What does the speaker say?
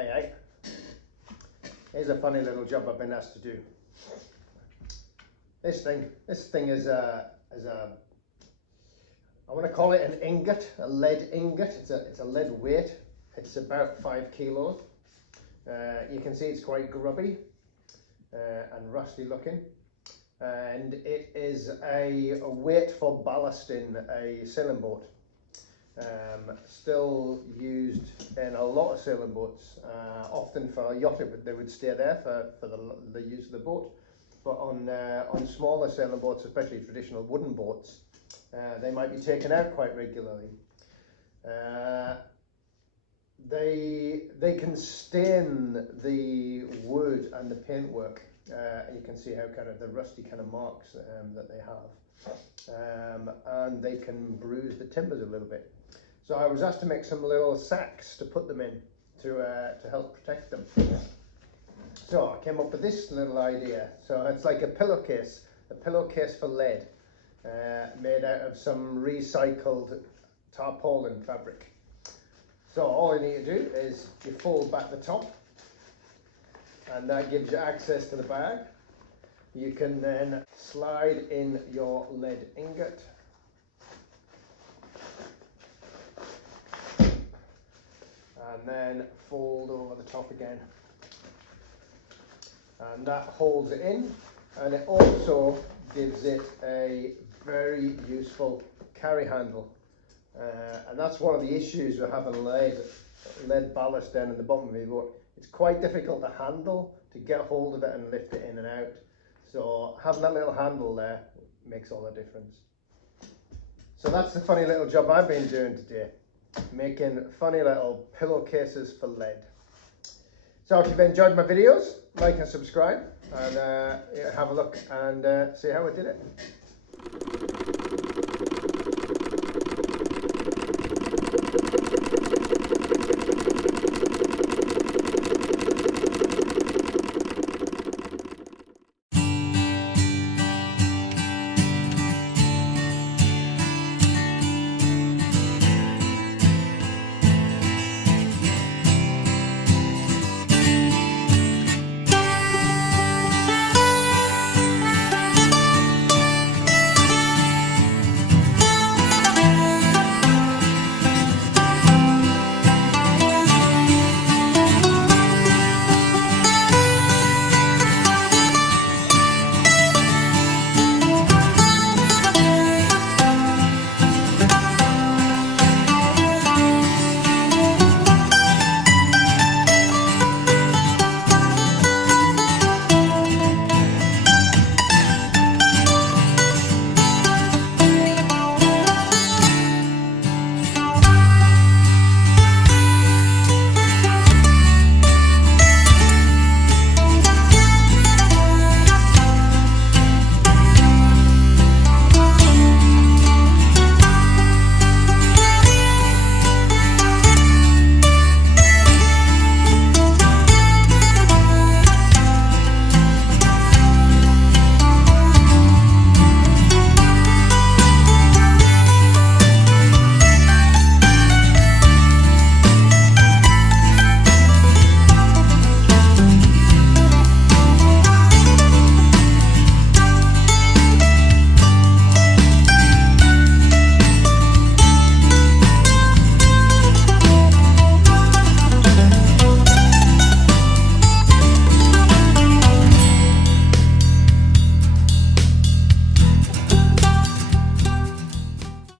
Hey, here's a funny little job I've been asked to do. This thing is a I want to call it an ingot, a lead ingot. It's a lead weight. It's about 5 kilos. You can see it's quite grubby and rusty looking. And it is a weight for ballasting a sailing boat. Still used in a lot of sailing boats, often for yachting, but they would stay there for the use of the boat. But on smaller sailing boats, especially traditional wooden boats, they might be taken out quite regularly. They can stain the wood and the paintwork. You can see how kind of the rusty kind of marks that they have, and they can bruise the timbers a little bit. So I was asked to make some little sacks to put them in to help protect them. So I came up with this little idea. So it's like a pillowcase for lead, made out of some recycled tarpaulin fabric. So all you need to do is you fold back the top, and that gives you access to the bag. You can then slide in your lead ingot, and then fold over the top again, and that holds it in, and it also gives it a very useful carry handle. And that's one of the issues with having lead ballast down in the bottom of your boat. It's quite difficult to handle, to get hold of it and lift it in and out. So having that little handle there makes all the difference. So that's the funny little job I've been doing today, making funny little pillowcases for lead. So if you've enjoyed my videos, like and subscribe, and have a look and see how I did it.